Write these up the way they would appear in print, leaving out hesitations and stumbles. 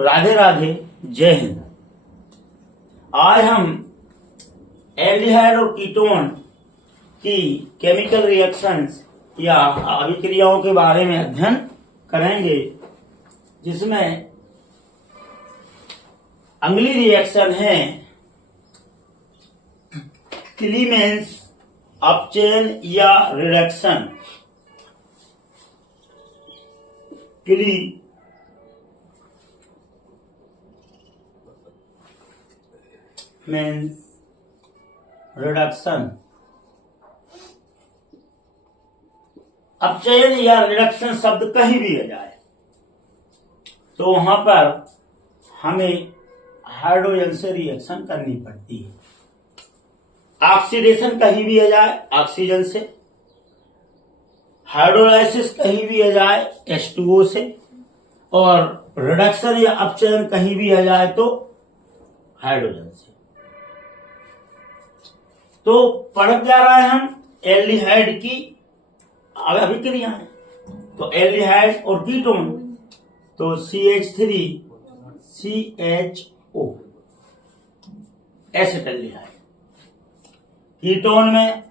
राधे राधे, जय हिंद। आज हम एल्डिहाइड और कीटोन की केमिकल रिएक्शंस या अभिक्रियाओं के बारे में अध्ययन करेंगे, जिसमें अगली रिएक्शन है क्लीमेंस अपचेन या रिडक्शन। Clemens reduction. अपचयन या रिडक्शन शब्द कहीं भी आ जाए तो वहां पर हमें हाइड्रोजन से रिएक्शन करनी पड़ती है। ऑक्सीडेशन कहीं भी आ जाए ऑक्सीजन से, हाइड्रोलाइसिस कहीं भी आ जाए H2O से, और रिडक्शन या अपचयन कहीं भी आ जाए तो हाइड्रोजन से। तो पढ़ क्या रहा है हम एल्डिहाइड की अभिक्रिया है। तो एल्डिहाइड और कीटोन, तो CH3CHO एसिटाल्डिहाइड। कीटोन में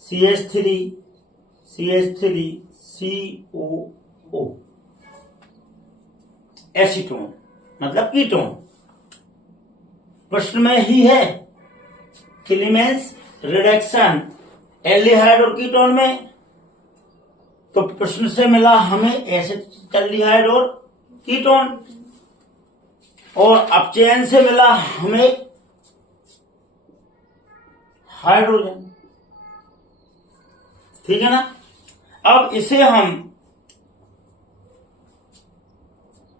CH3CH3COO एसीटोन मतलब कीटोन। प्रश्न में ही है क्लीमेंस रिडक्शन एल्डिहाइड और कीटोन में, तो प्रश्न से मिला हमें एसिटाल्डिहाइड और कीटोन, और अपचयन से मिला हमें हाइड्रोजन। ठीक है ना। अब इसे हम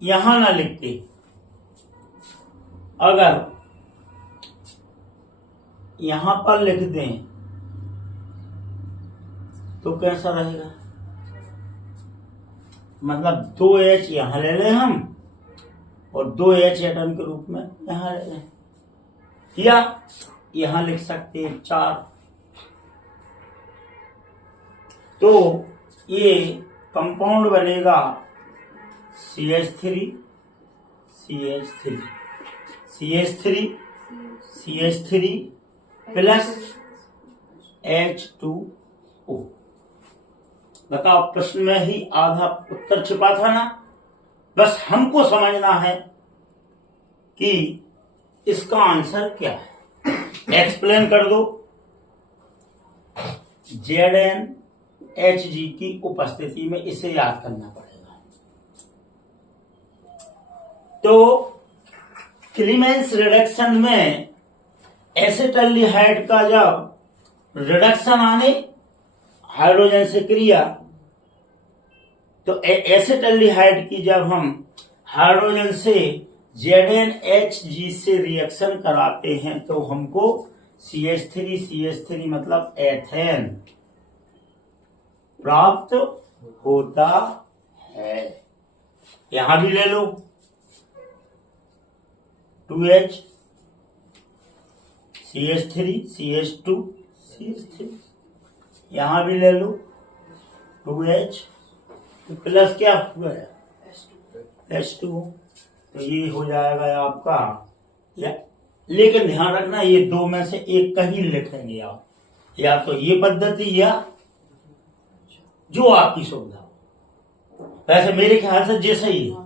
यहां ना लिखते, अगर यहां पर लिख दें तो कैसा रहेगा। मतलब 2H यहां ले लें हम और 2H एटम के रूप में यहां ले लें, या यहां लिख सकते हैं 4। तो ये कंपाउंड बनेगा CH3 प्लस H2O। बताओ, प्रश्न में ही आधा उत्तर छिपा था ना। बस हमको समझना है कि इसका आंसर क्या है। एक्सप्लेन कर दो। ZnHg की उपस्थिति में इसे याद करना पड़ेगा। तो क्लीमेंस रिडक्शन में एसिटाल्डिहाइड का जब रिडक्शन आने हाइड्रोजन से क्रिया, तो एसिटाल्डिहाइड की जब हम हाइड्रोजन से ZnHg से रिएक्शन कराते हैं तो हमको CH3 मतलब एथेन प्राप्त होता है। यहां भी ले लो 2H CH2 CH3, यहां भी ले लो 2H प्लस क्या हुआ है H2। तो ये हो जाएगा आपका, लेकिन ध्यान रखना ये दो में से एक कहीं लिखेंगे आप, या तो ये पद्धति या जो आपकी सुविधा हो। वैसे मेरे ख्याल से जैसे ही है,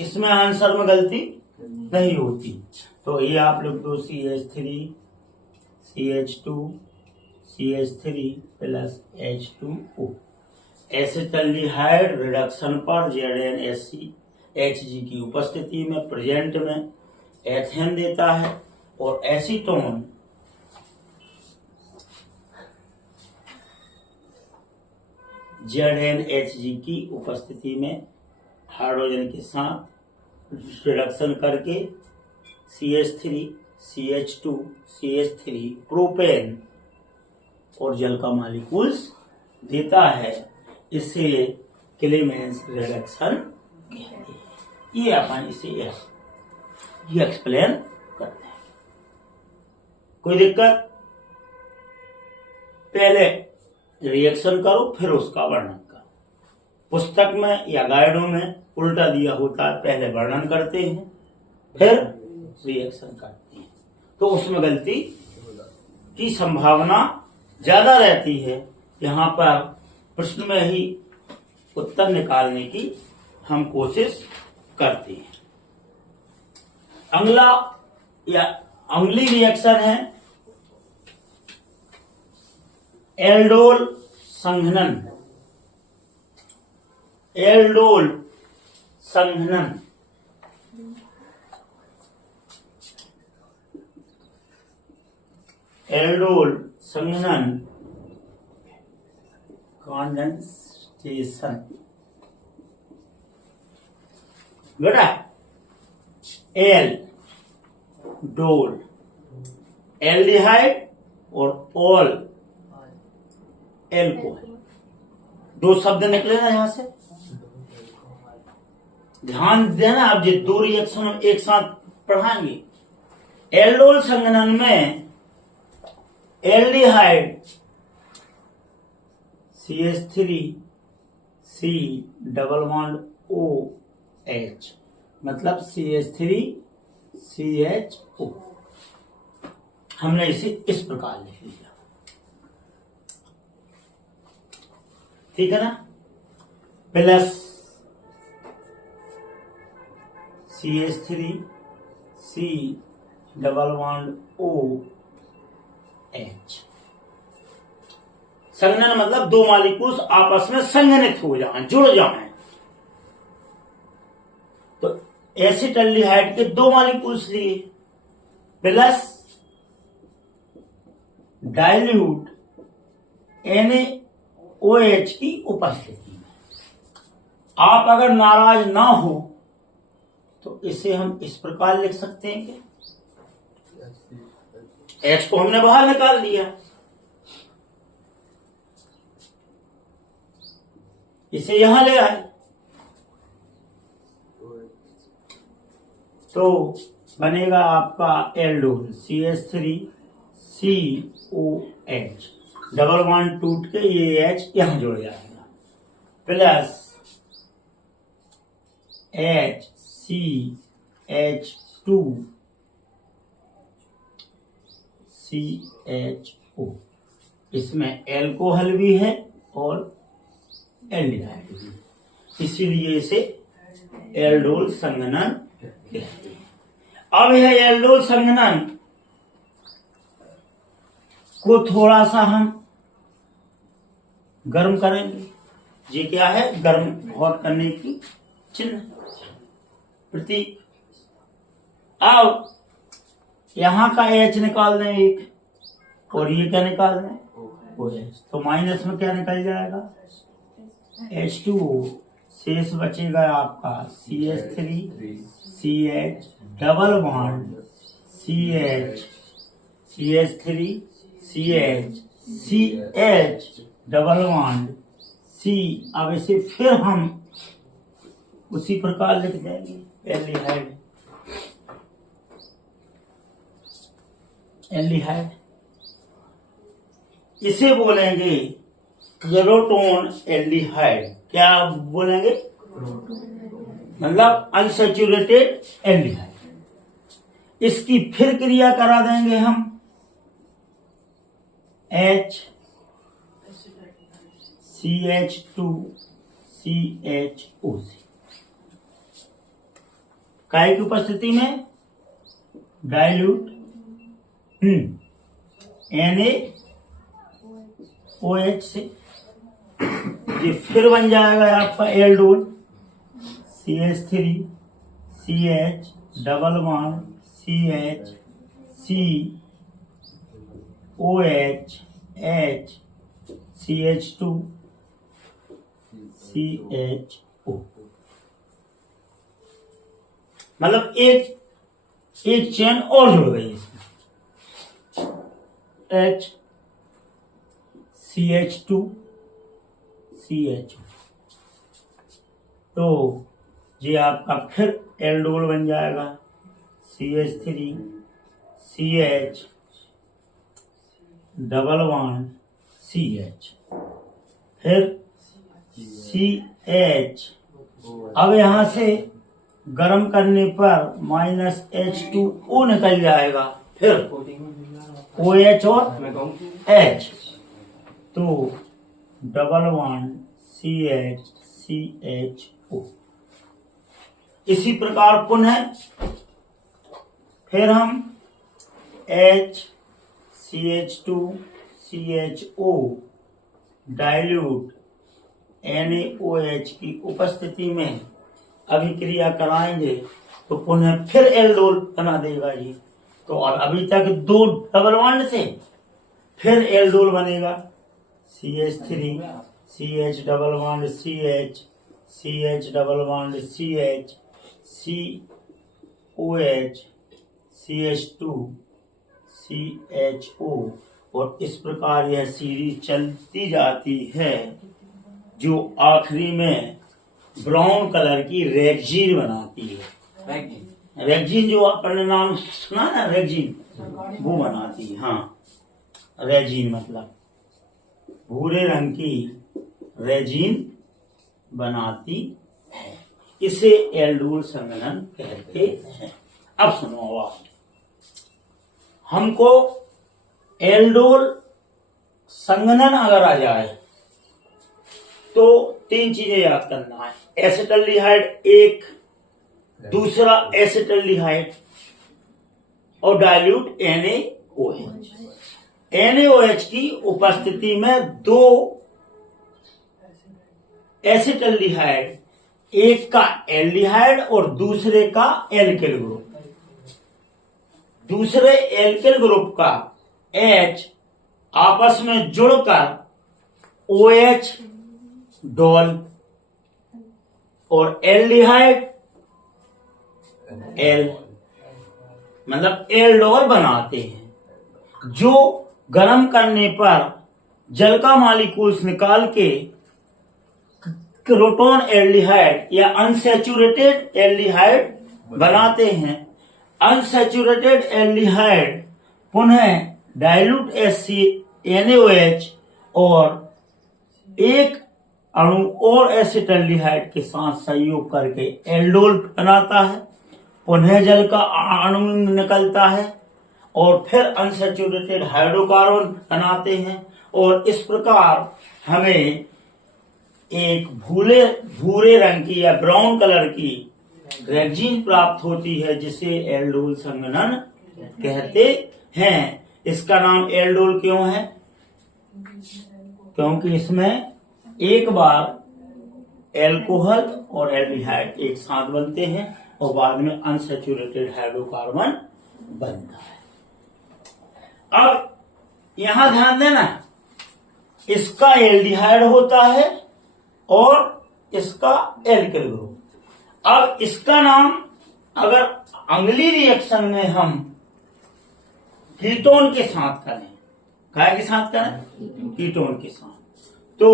इसमें आंसर में गलती नहीं होती। तो ये आप लोग दो CH3 plus H2O। Acetaldehyde reduction पर ZnHg की उपस्थिति में प्रेजेंट में एथेन देता है, और एसीटोन ZnHg की उपस्थिति में हाइड्रोजन के साथ रिडक्शन करके CH3 प्रोपेन और जल का मॉलिक्यूल्स देता है। इसे क्लीमेंस रिडक्शन कहते हैं। ये अपन इसे ये एक्सप्लेन करते हैं। कोई दिक्कत? पहले रिएक्शन करो फिर उसका वर्णन करो। पुस्तक में या गाइडों में उल्टा दिया होता है, पहले वर्णन करते हैं फिर रिएक्शन करते हैं, तो उसमें गलती की संभावना ज्यादा रहती है। यहाँ पर प्रश्न में ही उत्तर निकालने की हम कोशिश करते हैं। अगला या अगली रिएक्शन है एल्डोल संघनन। एल्डोल संघनन एल्डोल संघनन कंडेंसेशन। बेटा एल डोल एल्डिहाइड और ओल एल्कोहल, दो शब्द निकले ना यहां से, ध्यान देना। आप ये दो रिएक्शन एक साथ पढ़ाएंगे। एल्डोल संघनन में aldehyde CH3 C double bond OH, मतलब CH3 CHO। हमने इसे इस प्रकार लिख लिया, ठीक है ना। Plus CH3 C double bond OH। संघनन मतलब दो मॉलिक्यूल्स आपस में संघनित हो जाएं, जुड़ जाएं। तो एसिटाल्डिहाइड के दो मॉलिक्यूल्स लिए प्लस डाइल्यूट NaOH की उपस्थिति में। आप अगर नाराज ना हो तो इसे हम इस प्रकार लिख सकते हैं कि H को हमने बाहर निकाल दिया, इसे यहां ले आए तो बनेगा आपका aldol CH3 COH, double bond टूट के ये H यहां जुड़ जाएगा, प्लस HCH2 CHO। इसमें एल्कोहल भी है और एल्डिहाइड भी, इसीलिए इसे एल्डोल संघनन कहते हैं। अब यह एल्डोल संघनन को थोड़ा सा हम गर्म करेंगे। ये क्या है? गर्म हॉट करने की चिन्ह प्रतीक। अब यहां का H निकाल दें एक, और ये क्या निकाल दें OH, तो माइनस में क्या निकल जाएगा H2O, शेष बचेगा आपका CH3 CH double bond CH CH3 CH CH double bond C। अब इसे फिर हम उसी प्रकार लिख देंगे एल्डिहाइड। एल्डिहाइड इसे बोलेंगे क्रोटोन एल्डिहाइड। क्या बोलेंगे? मतलब अनसैचुरेटेड एल्डिहाइड। इसकी फिर क्रिया करा देंगे हम H CH2 CHO से। काय की उपस्थिति में डाइल्यूट NaOH से। ये फिर बन जाएगा आपका aldol CH3 CH double bond CH COH H CH2 CHO। मतलब एक चेन और जुड़ गई इसमें, H CH2 CHO। तो ये आपका फिर एल्डोल बन जाएगा CH3 CH double bond CH, फिर CH। अब यहां से गर्म करने पर -H2O निकल जाएगा, फिर OH और H, तो डबल बॉन्ड CH इसी प्रकार पुनः फिर हम HCH2CHO डाइल्यूट NaOH की उपस्थिति में अभिक्रिया कराएंगे तो पुनः फिर एल्डोल बना देगा जी। तो और अभी तक दो डबल बॉन्ड थे, फिर एल्डोल बनेगा CH3 CH double bond CH CH double bond CH COH CH2 CHO, और इस प्रकार यह सीरीज चलती जाती है जो आखिरी में ब्राउन कलर की रेक्जीन बनाती है। रेक्जीन जो आपने नाम सुना ना, रेक्जीन, वो बनाती है। हाँ, रेक्जीन मतलब भूरे रंग की रेक्जीन बनाती है, इसे एल्डोल संघनन कहते हैं। अब सुनो आप, हमको एल्डोल संघनन अगर आ जाए तो तीन चीजें याद करना है। एसिटल्डिहाइड एक, दूसरा एसिटल्डिहाइड और डाइल्यूट NaOH। NaOH की उपस्थिति में दो एसिटल्डिहाइड, एक का एल्डिहाइड और दूसरे का एल्किल ग्रुप, दूसरे एल्किल ग्रुप का H आपस में जुड़कर OH डॉल और एल्डिहाइड L मतलब एल्डोल बनाते हैं, जो गर्म करने पर जल का मॉलिक्यूल्स निकाल के क्रोटोन एल्डिहाइड या अनसैचुरेटेड एल्डिहाइड बनाते हैं। अनसैचुरेटेड एल्डिहाइड पुनः डाइल्यूट NaOH और एक अणु और एसिटल्डिहाइड के साथ संयोग करके एल्डोल बनाता है, पुनः जल का अणु निकलता है और फिर अनसैचुरेटेड हाइड्रोकार्बन बनाते हैं, और इस प्रकार हमें एक भूरे रंग की या ब्राउन कलर की रेक्जीन प्राप्त होती है, जिसे एल्डोल संघनन कहते हैं। इसका नाम एल्डोल क्यों है? क्योंकि इसमें एक बार एल्कोहल और एल्डिहाइड एक साथ बनते हैं और बाद में अनसैचुरेटेड हाइड्रोकार्बन बनता है। अब यहां ध्यान देना, इसका एल्डिहाइड होता है और इसका एल्किल ग्रुप। अब इसका नाम अगर अगली रिएक्शन में हम कीटोन के साथ करें, क्या के साथ करें? कीटोन के साथ, तो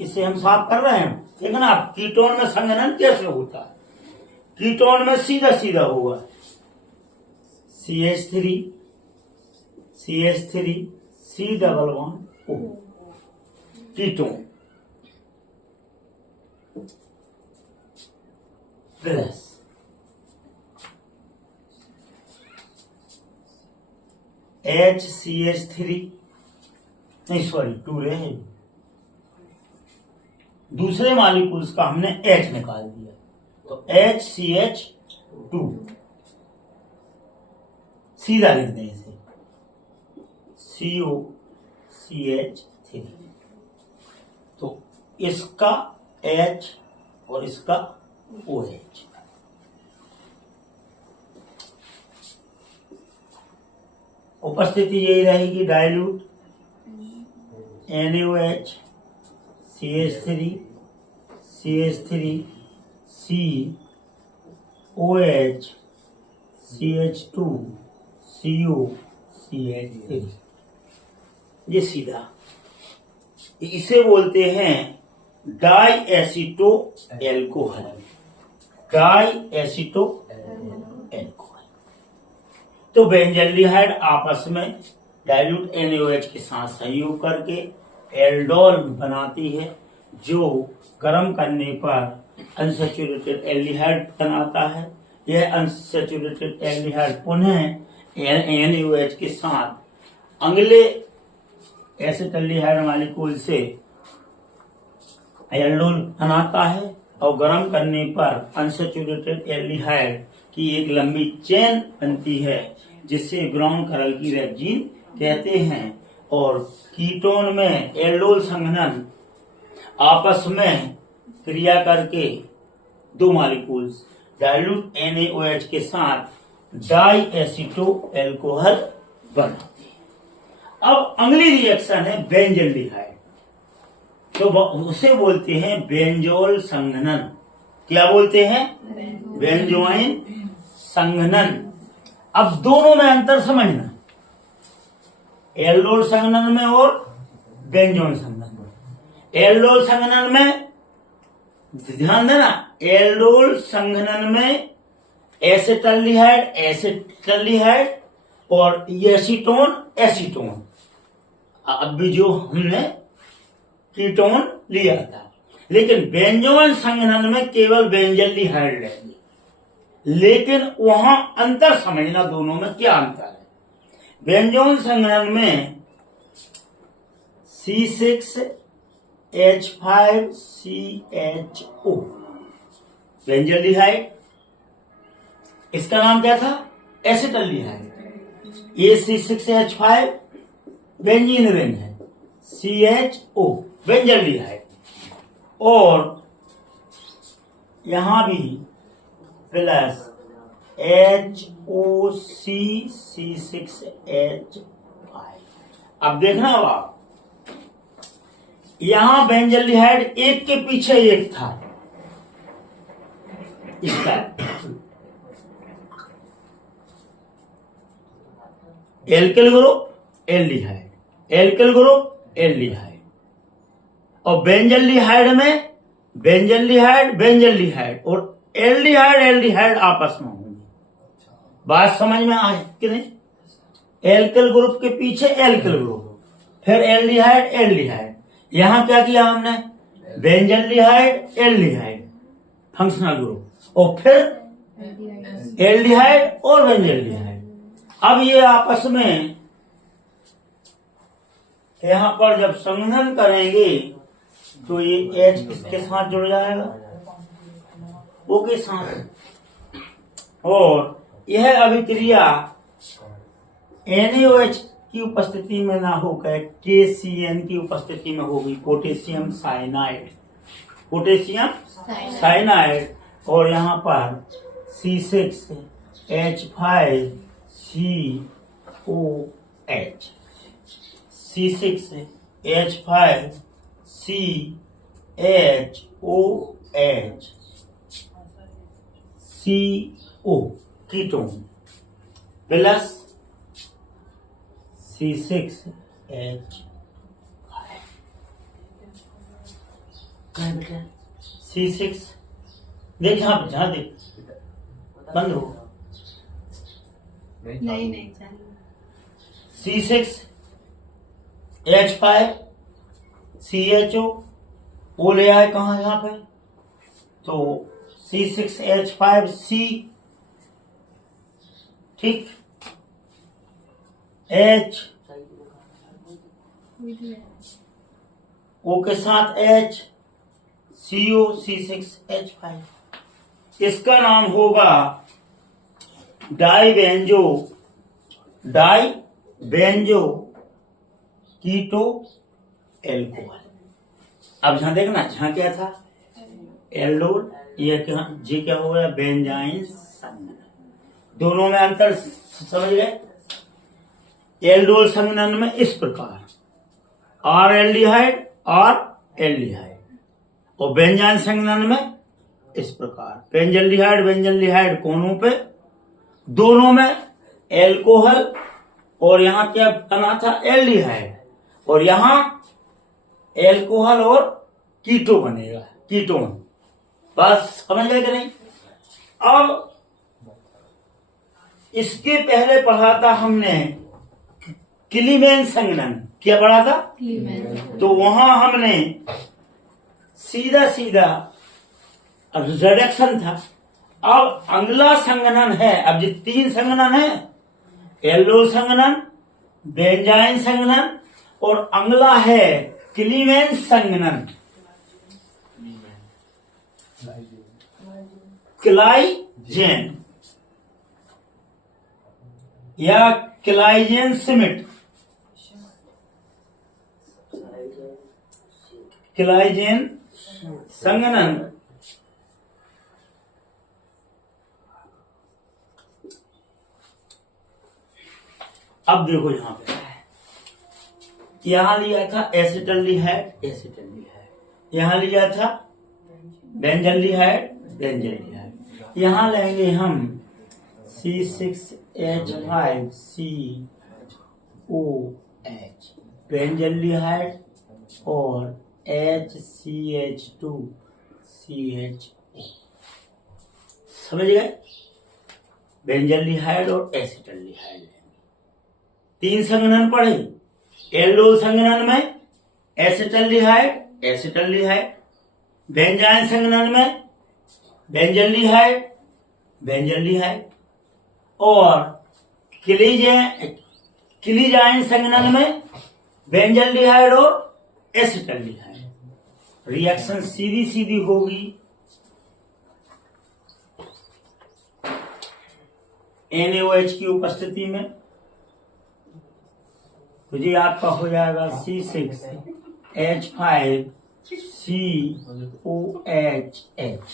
इसे हम साफ कर रहे हैं, लेकिन आप कीटोन में संघनन कैसे होता है? कीटोन में सीधा सीधा होगा CH3 C double bond O, ketone plus HCH3, नहीं सॉरी 2 रहे, दूसरे मॉलिक्यूल्स का हमने H निकाल दिया, तो HCH2 सीधा लिख दें इसे COCH3, तो इसका H और इसका OH। उपस्थिति यही रहेगी, dilute NaOH CH3 COH CH2 CO CH3, ये सीधा, इसे बोलते हैं डाई एसिटो एल्कोहल। डाई एसिटो एल्कोहल, तो बेंजल्डिहाइड आपस में डाइल्यूट NaOH के साथ संयोग करके एल्डोल बनाती है, जो गर्म करने पर अनसैचुरेटेड एल्डिहाइड बनाता है। यह अनसैचुरेटेड एल्डिहाइड पुनः NaOH के साथ अगले एसिटाल्डिहाइड मॉलिक्यूल से एल्डोल बनाता है और गर्म करने पर अनसैचुरेटेड एल्डिहाइड की एक लंबी चेन बनती है जिसे ब्राउन कलर की रेक्सीन कहते हैं। और कीटोन में एल्डोल संघनन आपस में क्रिया करके दो मॉलिक्यूल्स डाइल्यूट NaOH के साथ डाई एसिटो एल्कोहल बनाते हैं। अब अगली रिएक्शन है बेंजल्डिहाइड, तो उसे बोलते हैं बेंजोल संघनन। क्या बोलते हैं? बेंजोइन संघनन। अब दोनों में अंतर समझना, एल्डोल संघनन में और बेंजोइन संघनन में। एल्डोल संघनन में ध्यान देना, एल्डोल संघनन में एसिटाल्डिहाइड और एसीटोन। अब भी जो हमने कीटोन लिया था, लेकिन बेंजोइन संघनन में केवल बेंजल्डिहाइड रहेगी। लेकिन वहां अंतर समझना, दोनों में क्या अंतर है। बेंजोइन संघनन में C6H5CHO बेंजल्डिहाइड, इसका नाम क्या था? एसिटाल्डिहाइड। ये C6H5 बेंजीन रिंग है, CHO बेंजल्डिहाइड। और यहां भी प्लस HOC C6H5। अब देखना आप, यहां बेंजल्डिहाइड एक के पीछे एक था, इसका alkyl group aldehyde, alkyl group aldehyde. और बेंजल्डिहाइड में बेंजल्डिहाइड और एल्डिहाइड आपस में होंगे। बात समझ में आए कि नहीं? एल्किल ग्रुप के पीछे एल्किल ग्रुप, फिर एल्डिहाइड। यहां क्या किया हमने? बेंजल्डिहाइड एल्डिहाइड फंक्शनल ग्रुप, और फिर एल्डिहाइड और बेंजल्डिहाइड। अब ये आपस में यहां पर जब संघनन करेंगे तो ये H किसके साथ जुड़ जाएगा? O के साथ। और यह अभिक्रिया NaOH की उपस्थिति में ना होकर KCN की उपस्थिति में होगी, पोटेशियम साइनाइड। और यहाँ पर C6H5CO ketone plus C6H5 C6 देख, यहाँ पे जहाँ देख बंद हो, नहीं C6H5CHO ओ ले आए कहाँ? यहाँ पे तो C6H5C, ठीक, H O के साथ H, CO C6H5। इसका नाम होगा डाई बेंजो कीटो एल्कोहल। अब जहां देखना, जहां क्या था? एल्डोल, ये क्या हो गया? बेंजाइन संघनन। दोनों में अंतर समझ गए? एल्डोल संघनन में इस प्रकार R एल्डिहाइड और बेंजाइन संघनन में इस प्रकार बेंजल्डिहाइड कोनों पे, दोनों में एल्कोहल। और यहां क्या बना था? एल्डिहाइड, और यहां एल्कोहल और कीटो बनेगा, कीटोन। बस समझ गए कि नहीं? अब इसके पहले पढ़ा था हमने क्लीमेन संघनन। क्या पढ़ा था? तो वहां हमने सीधा सीधा रिडक्शन था। अब अगला संघनन है, अब जो 3 संघनन है, एल्डोल संघनन, बेंजाइन संघनन और अगला है क्लीवेंज संघनन, क्लाइजेन या क्लाइजेन सिमिट, क्लाइजेन संघनन। अब देखो यहां पे, यहां लिया था एसिटल्डिहाइड, एसिटल्डिहाइड, यहां लिया था बेंजल्डिहाइड, बेंजल्डिहाइड, यहां लेंगे हम C6H5COH बेंजल्डिहाइड और HCH2CHO। समझ गए? बेंजल्डिहाइड और एसिटल्डिहाइड। 3 संघनन पढ़े। एल्डोल संघनन में एसिटल्डिहाइड, एसिटल्डिहाइड, बेंजाइन संघनन में बेंजल्डिहाइड, बेंजल्डिहाइड और क्लीजाइन संघनन में बेंजल्डिहाइड और एसिटल्डिहाइड। रिएक्शन सीधी सीधी होगी NaOH की उपस्थिति में, तो जी आपका हो जाएगा C6H5COHH,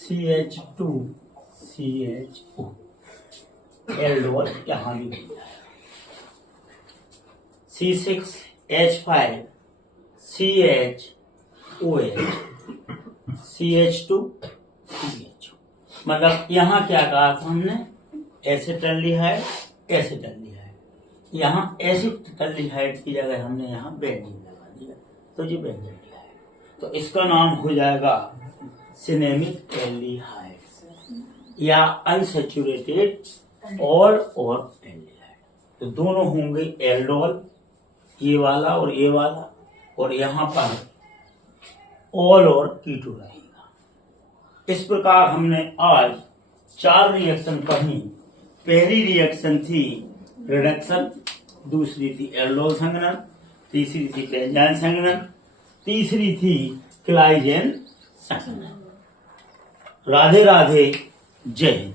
CH2CHO, एल्डोल यहां भी मिल जाएगा। C6H5CHOH, CH2CHO। मतलब यहां क्या कहा था हमने? एसिटल्डिहाइड, एसिटल्डिहाइड, यहां एसिटल्डिहाइड की जगह हमने यहां बेंजीन लगा दिया, तो जी बेंजल्डिहाइड। तो इसका नाम हो जाएगा सिनेमिक एल्डिहाइड या अनसैचुरेटेड ऑल और एल्डिहाइड। तो दोनों होंगे एल्डोल, ये वाला और ये वाला, और यहां पर ऑल और कीटो रहेगा। इस प्रकार हमने आज 4 रिएक्शन पढ़ी। पहली रिएक्शन थी रिडक्शन, दूसरी थी एल्डोल संघनन, तीसरी थी बेंजाइन संघनन, तीसरी थी क्लाइजेन संघनन। राधे राधे, जय हिंद।